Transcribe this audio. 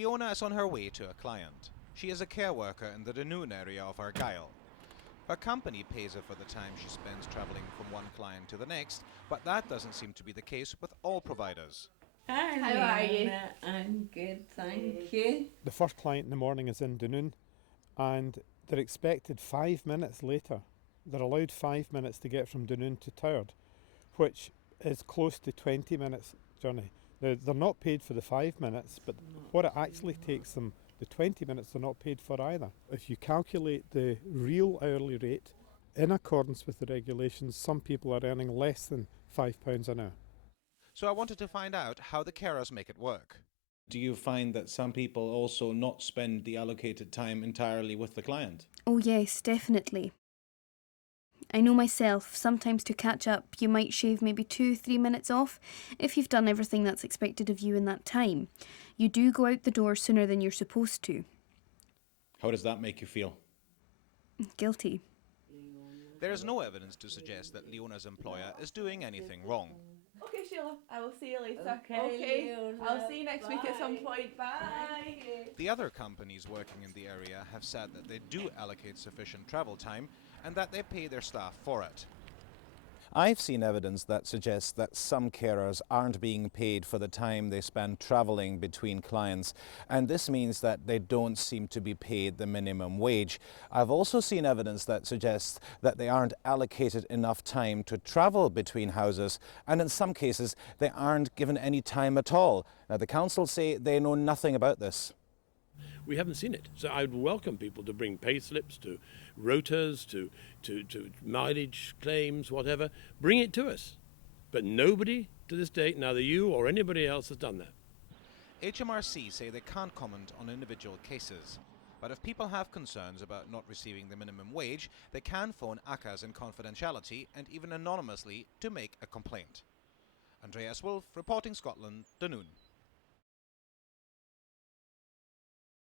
Leona is on her way to a client. She is a care worker in the Dunoon area of Argyll. Her company pays her for the time she spends travelling from one client to the next, but that doesn't seem to be the case with all providers. Hi, How are you? Leona. I'm good, thank you. The first client in the morning is in Dunoon, and they're expected 5 minutes later. They're allowed 5 minutes to get from Dunoon to Toward, which is close to 20 minutes journey. Now, they're not paid for the 5 minutes, but what it actually takes them, the 20 minutes, they're not paid for either. If you calculate the real hourly rate, in accordance with the regulations, some people are earning less than £5 an hour. So I wanted to find out how the carers make it work. Do you find that some people also not spend the allocated time entirely with the client? Oh yes, definitely. I know myself, sometimes to catch up you might shave maybe 2-3 minutes off if you've done everything that's expected of you in that time. You do go out the door sooner than you're supposed to. How does that make you feel? Guilty. There is no evidence to suggest that Leona's employer is doing anything wrong. Okay, Sheila, I will see you later. Okay, Leona, I'll see you next week at some bye. point. Bye. The other companies working in the area have said that they do allocate sufficient travel time and that they pay their staff for it. I've seen evidence that suggests that some carers aren't being paid for the time they spend travelling between clients, and this means that they don't seem to be paid the minimum wage. I've also seen evidence that suggests that they aren't allocated enough time to travel between houses, and in some cases they aren't given any time at all. Now, the council say they know nothing about this. We haven't seen it. So I would welcome people to bring pay slips, to rotas, to mileage claims, whatever. Bring it to us. But nobody to this date, neither you or anybody else, has done that. HMRC say they can't comment on individual cases. But if people have concerns about not receiving the minimum wage, they can phone ACAS in confidentiality and even anonymously to make a complaint. Andreas Wolf, reporting Scotland, Dunoon.